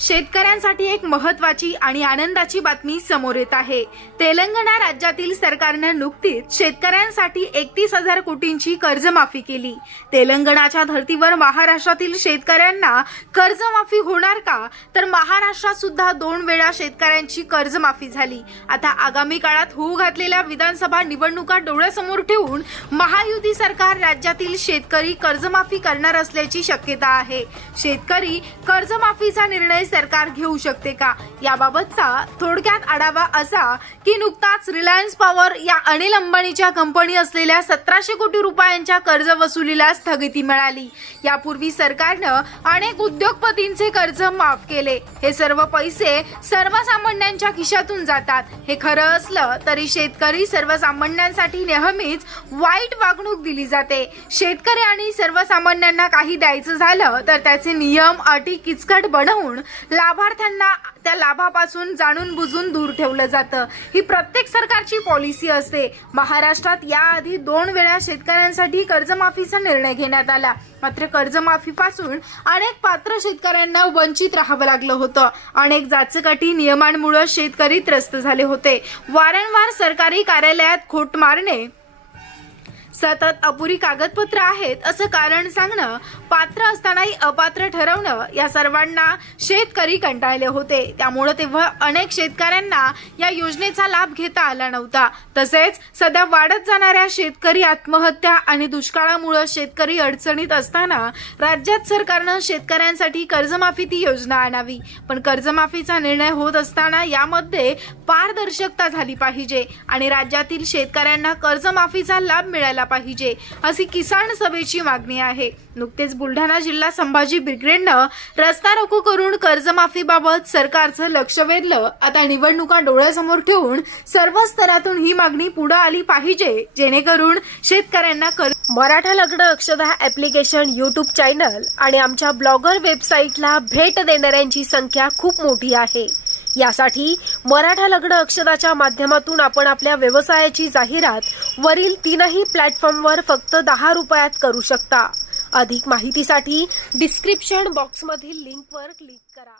शेतकऱ्यांसाठी एक महत्वाची आणि आनंदाची बातमी समोर येत आहे. तेलंगणा राज्यातील सरकारनं नुकतीच शेतकऱ्यांसाठी एकतीस हजार कोटींची कर्जमाफी केली. तेलंगणाच्या धर्तीवर महाराष्ट्रातील शेतकऱ्यांना कर्जमाफी होणार का? तर महाराष्ट्रात सुद्धा दोन वेळा शेतकऱ्यांची कर्जमाफी झाली. आता आगामी काळात होऊ घातलेल्या विधानसभा निवडणुका डोळ्यासमोर ठेवून महायुती सरकार राज्यातील शेतकरी कर्जमाफी करणार असल्याची शक्यता आहे. शेतकरी कर्जमाफीचा निर्णय सरकार घेऊ शकते का? याबाबतचा थोडक्यात आढावा असा की नुकताच रिलायन्स पॉवर या अनिल अंबानीच्या कंपनी असलेल्या सतराशे कोटी रुपयांच्या कर्ज वसुलीला स्थगिती मिळाली. यापूर्वी सरकारनं अनेक उद्योगपतींचे कर्ज माफ केले. हे सर्व पैसे सर्वसामान्यांच्या खिशातून जातात. हे खरं असलं तरी शेतकरी सर्वसामान्यांसाठी नेहमीच वाईट वागणूक दिली जाते. शेतकरी आणि सर्वसामान्यांना काही द्यायचं झालं तर त्याचे नियम अटी किचकट बनवून लाभार्थ्यांना त्या लाभापासून जाणून बुजून दूर ठेवलं जातं. ही प्रत्येक सरकारची पॉलिसी असते. महाराष्ट्रात याआधी दोन वेळा शेतकऱ्यांसाठी कर्जमाफीचा निर्णय घेण्यात आला. मात्र कर्जमाफीपासून अनेक पात्र शेतकऱ्यांना वंचित राहावं लागलं होतं. अनेक जाचकाठी नियमांमुळे शेतकरी त्रस्त झाले होते. वारंवार सरकारी कार्यालयात खोट मारणे सतत अपुरी कागदपत्र आहेत असं कारण सांगणं पात्र असतानाही अपात्र ठरवणं या सर्वांना शेतकरी कंटाळले होते. त्यामुळे तेव्हा अनेक शेतकऱ्यांना या योजनेचा लाभ घेता आला नव्हता. तसेच सध्या वाढत जाणाऱ्या शेतकरी आत्महत्या आणि दुष्काळामुळे शेतकरी अडचणीत असताना राज्यात सरकारनं शेतकऱ्यांसाठी कर्जमाफी ती योजना आणावी. पण कर्जमाफीचा निर्णय होत असताना यामध्ये पारदर्शकता झाली पाहिजे आणि राज्यातील शेतकऱ्यांना कर्जमाफीचा लाभ मिळाला पाहिजे अशी किसान सभेची मागणी आहे. नुकतेच बुलढाणा जिल्हा संभाजी ब्रिगेडनं रस्ता रोको करून कर्जमाफीबाबत सरकारचं लक्ष वेधलं. आता निवडणुका डोळ्यासमोर ठेवून सर्व स्तरातून ही मागणी पुढे आली पाहिजे जेणेकरून शेतकऱ्यांना कर मराठा लग्न अक्षदा ऍप्लिकेशन युट्यूब चॅनल आणि आमच्या ब्लॉगर वेबसाईटला भेट देणाऱ्यांची संख्या खूप मोठी आहे. यासाठी मराठा लग्न अक्षदाच्या माध्यमातून आपण आपल्या व्यवसायाची जाहिरात वरील तीनही प्लॅटफॉर्मवर फक्त दहा रुपयात करू शकता. अधिक माहितीसाठी डिस्क्रिप्शन बॉक्समधील लिंकवर क्लिक करा.